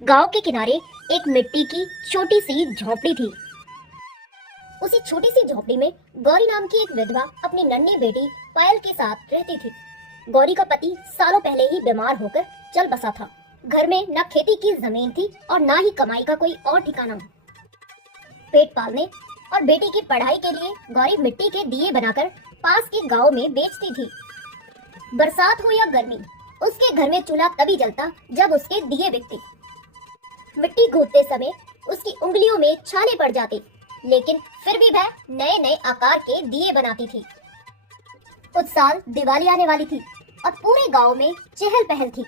गांव के किनारे एक मिट्टी की छोटी सी झोपड़ी थी। उसी छोटी सी झोपड़ी में गौरी नाम की एक विधवा अपनी नन्ही बेटी पायल के साथ रहती थी। गौरी का पति सालों पहले ही बीमार होकर चल बसा था। घर में न खेती की जमीन थी और न ही कमाई का कोई और ठिकाना। पेट पालने और बेटी की पढ़ाई के लिए गौरी मिट्टी के दिए बनाकर पास के गांव में बेचती थी। बरसात हो या गर्मी, उसके घर में चूल्हा तभी जलता जब उसके दिए बिकते। मिट्टी घोटते समय उसकी उंगलियों में छाले पड़ जाते, लेकिन फिर भी वह नए नए आकार के दिए बनाती थी। उस साल दिवाली आने वाली थी और पूरे गांव में चहल पहल थी।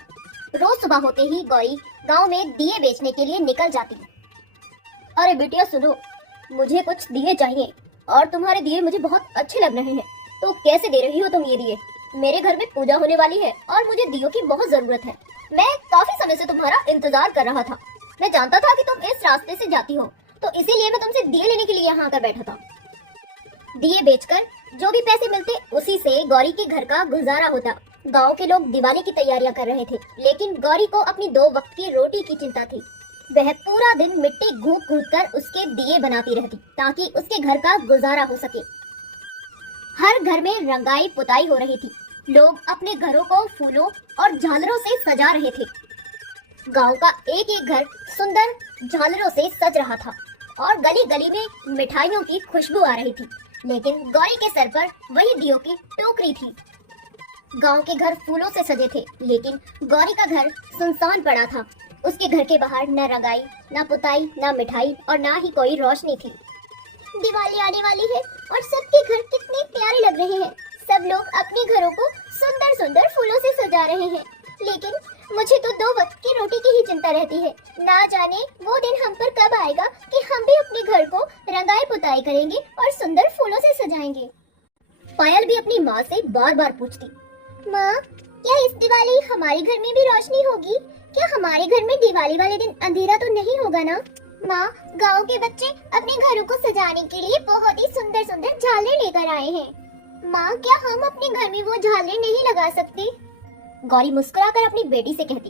रोज सुबह होते ही गौरी गांव में दिए बेचने के लिए निकल जाती। अरे बिटिया सुनो, मुझे कुछ दिए चाहिए और तुम्हारे दिए मुझे बहुत अच्छे लग रहे हैं, तो कैसे दे रही हो तुम ये दिए? मेरे घर में पूजा होने वाली है और मुझे दियों की बहुत जरूरत है। मैं काफी समय से तुम्हारा इंतजार कर रहा था। मैं जानता था कि तुम इस रास्ते से जाती हो, तो इसीलिए मैं तुमसे दिए लेने के लिए यहाँ आकर बैठा था। दिए बेचकर जो भी पैसे मिलते उसी से गौरी के घर का गुजारा होता। गांव के लोग दिवाली की तैयारियां कर रहे थे, लेकिन गौरी को अपनी 2 वक्त की रोटी की चिंता थी। वह पूरा दिन मिट्टी घूट घूट कर उसके दिए बनाती रहती ताकि उसके घर का गुजारा हो सके। हर घर में रंगाई पुताई हो रही थी। लोग अपने घरों को फूलों और झालरों से सजा रहे थे। गांव का एक एक घर सुंदर झालरों से सज रहा था और गली गली में मिठाइयों की खुशबू आ रही थी, लेकिन गौरी के सर पर वही दियों की टोकरी थी। गांव के घर फूलों से सजे थे, लेकिन गौरी का घर सुनसान पड़ा था। उसके घर के बाहर न रंगाई, न पुताई, न मिठाई और न ही कोई रोशनी थी। दिवाली आने वाली है और सबके घर कितने प्यारे लग रहे हैं। सब लोग अपने घरों को सुंदर सुंदर फूलों से सजा रहे हैं, लेकिन मुझे तो 2 वक्त की रोटी की ही चिंता रहती है। ना जाने वो दिन हम पर कब आएगा कि हम भी अपने घर को रंगाई पुताई करेंगे और सुंदर फूलों से सजाएंगे। पायल भी अपनी माँ से बार बार पूछती, माँ, क्या इस दिवाली हमारे घर में भी रोशनी होगी? क्या हमारे घर में दिवाली वाले दिन अंधेरा तो नहीं होगा ना? माँ, गांव के बच्चे अपने घरों को सजाने के लिए बहुत ही सुंदर सुंदर झालरें लेकर आए हैं। माँ, क्या हम अपने घर में वो झालरें नहीं लगा सकते? गौरी मुस्कुराकर अपनी बेटी से कहती,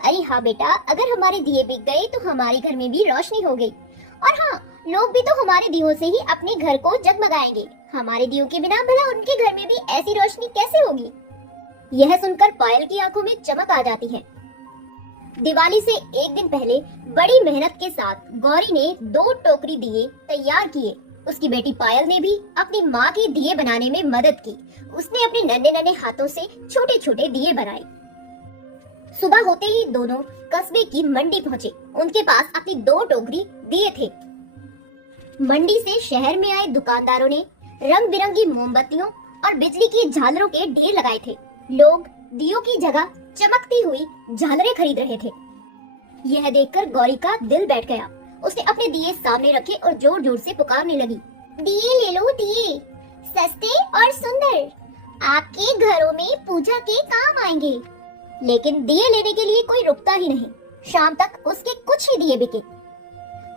अरे हाँ बेटा, अगर हमारे दिए बिक गए तो हमारे घर में भी रोशनी हो गई। और हाँ, लोग भी तो हमारे दियों से ही अपने घर को जगमगाएंगे। हमारे दियों के बिना भला उनके घर में भी ऐसी रोशनी कैसे होगी? यह सुनकर पायल की आंखों में चमक आ जाती है। दिवाली से एक दिन पहले बड़ी मेहनत के साथ गौरी ने 2 टोकरी दिए तैयार किए। उसकी बेटी पायल ने भी अपनी माँ के दिए बनाने में मदद की। उसने अपने नन्हे नन्हे हाथों से छोटे छोटे दिए बनाए। सुबह होते ही दोनों कस्बे की मंडी पहुँचे। उनके पास अपनी 2 टोकरी दिए थे। मंडी से शहर में आए दुकानदारों ने रंग बिरंगी मोमबत्तियों और बिजली की झालरों के ढेर लगाए थे। लोग दियों की जगह चमकती हुई झालरें खरीद रहे थे। यह देखकर गौरी का दिल बैठ गया। उसने अपने दिए सामने रखे और जोर जोर से पुकारने लगी, दिए ले लो, दिए सस्ते और सुंदर, आपके घरों में पूजा के काम आएंगे। लेकिन दिए लेने के लिए कोई रुकता ही नहीं। शाम तक उसके कुछ ही दिए बिके।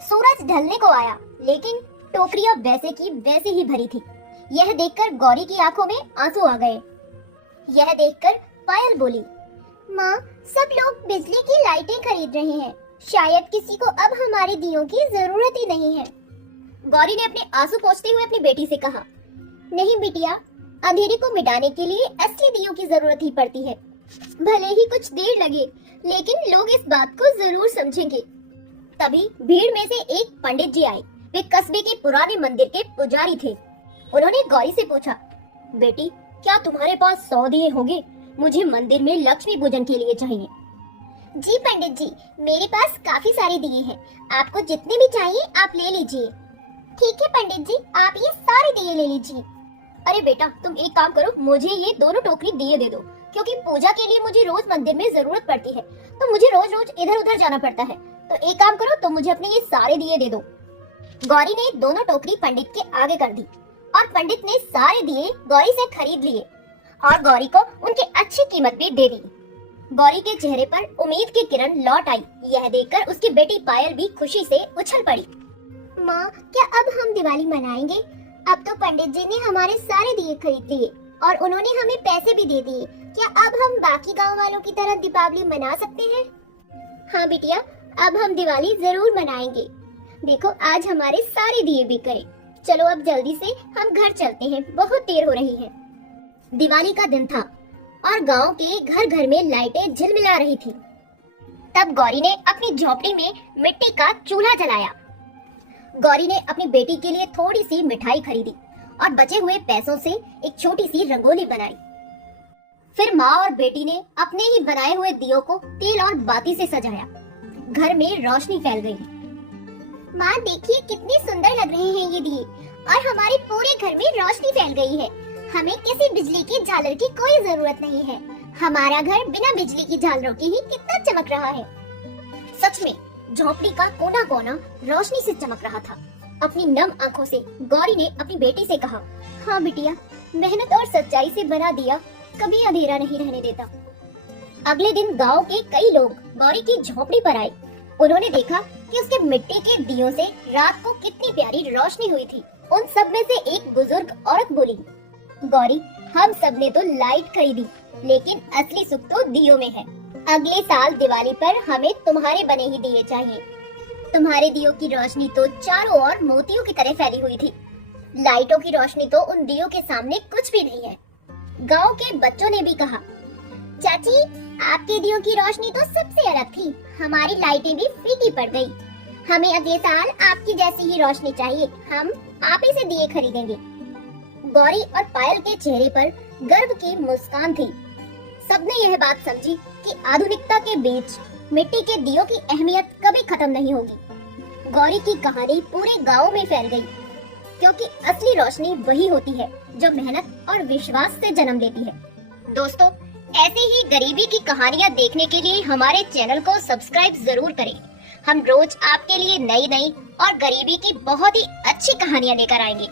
सूरज ढलने को आया, लेकिन टोकरियां वैसे की वैसे ही भरी थी। यह देखकर गौरी की आंखों में आंसू आ गए। यह देखकर पायल बोली, माँ, सब लोग बिजली की लाइटें खरीद रहे हैं। शायद किसी को अब हमारे दियों की जरूरत ही नहीं है। गौरी ने अपने आंसू पोंछते हुए अपनी बेटी से कहा, नहीं बिटिया, अंधेरे को मिटाने के लिए असली दियों की जरूरत ही पड़ती है। भले ही कुछ देर लगे, लेकिन लोग इस बात को जरूर समझेंगे। तभी भीड़ में से एक पंडित जी आए। वे कस्बे के पुराने मंदिर के पुजारी थे। उन्होंने गौरी से पूछा, बेटी, क्या तुम्हारे पास 100 दिए होंगे? मुझे मंदिर में लक्ष्मी पूजन के लिए चाहिए। जी पंडित जी, मेरे पास काफी सारे दिए हैं। आपको जितने भी चाहिए आप ले लीजिए। ठीक है पंडित जी, आप ये सारे दिए ले लीजिए। अरे बेटा, तुम एक काम करो, मुझे ये दोनों टोकरी दिए दे दो, क्योंकि पूजा के लिए मुझे रोज मंदिर में जरूरत पड़ती है, तो मुझे रोज रोज इधर उधर जाना पड़ता है। तो एक काम करो, तुम मुझे अपने ये सारे दिए दे दो। गौरी ने दोनों टोकरी पंडित के आगे कर दी और पंडित ने सारे दिए गौरी से खरीद लिए और गौरी को उनकी अच्छी कीमत भी दे दी। गौरी के चेहरे पर उम्मीद की किरण लौट आई। यह देखकर उसकी बेटी पायल भी खुशी से उछल पड़ी। माँ, क्या अब हम दिवाली मनाएंगे? अब तो पंडित जी ने हमारे सारे दिए खरीद लिए और उन्होंने हमें पैसे भी दे दिए। क्या अब हम बाकी गांव वालों की तरह दीपावली मना सकते हैं? हाँ बिटिया, अब हम दिवाली जरूर मनाएंगे। देखो आज हमारे सारे दिए बिक गए। चलो अब जल्दी से हम घर चलते हैं, बहुत देर हो रही है। दिवाली का दिन था और गांव के घर घर में लाइटें झिलमिला रही थी। तब गौरी ने अपनी झोपड़ी में मिट्टी का चूल्हा जलाया। गौरी ने अपनी बेटी के लिए थोड़ी सी मिठाई खरीदी और बचे हुए पैसों से एक छोटी सी रंगोली बनाई। फिर माँ और बेटी ने अपने ही बनाए हुए दियों को तेल और बाती से सजाया। घर में रोशनी फैल गई। माँ देखिए कितने सुंदर लग रहे हैं ये दिए और हमारे पूरे घर में रोशनी फैल गई है। हमें किसी बिजली की झालर की कोई जरूरत नहीं है। हमारा घर बिना बिजली की झालरों के ही कितना चमक रहा है। सच में झोपड़ी का कोना कोना रोशनी से चमक रहा था। अपनी नम आंखों से गौरी ने अपनी बेटी से कहा, हाँ बिटिया, मेहनत और सच्चाई से बना दिया कभी अंधेरा नहीं रहने देता। अगले दिन गांव के कई लोग गौरी की झोपड़ी पर आए। उन्होंने देखा कि उसके मिट्टी के दियों से रात को कितनी प्यारी रोशनी हुई थी। उन सब में से एक बुजुर्ग औरत बोली, गौरी, हम सब ने तो लाइट खरीदी, लेकिन असली सुख तो दियों में है। अगले साल दिवाली पर हमें तुम्हारे बने ही दिए चाहिए। तुम्हारे दियों की रोशनी तो चारों ओर मोतियों की तरह फैली हुई थी। लाइटों की रोशनी तो उन दियों के सामने कुछ भी नहीं है। गांव के बच्चों ने भी कहा, चाची, आपके दियों की रोशनी तो सबसे अलग थी। हमारी लाइटें भी फीकी पड़ गई। हमें अगले साल आपकी जैसी ही रोशनी चाहिए। हम आप ही से दिए खरीदेंगे। गौरी और पायल के चेहरे पर गर्व की मुस्कान थी। सबने यह बात समझी कि आधुनिकता के बीच मिट्टी के दियों की अहमियत कभी खत्म नहीं होगी। गौरी की कहानी पूरे गांव में फैल गई, क्योंकि असली रोशनी वही होती है जो मेहनत और विश्वास से जन्म लेती है। दोस्तों, ऐसे ही गरीबी की कहानियाँ देखने के लिए हमारे चैनल को सब्सक्राइब जरूर करें। हम रोज आपके लिए नई नई और गरीबी की बहुत ही अच्छी कहानियाँ लेकर आएंगे।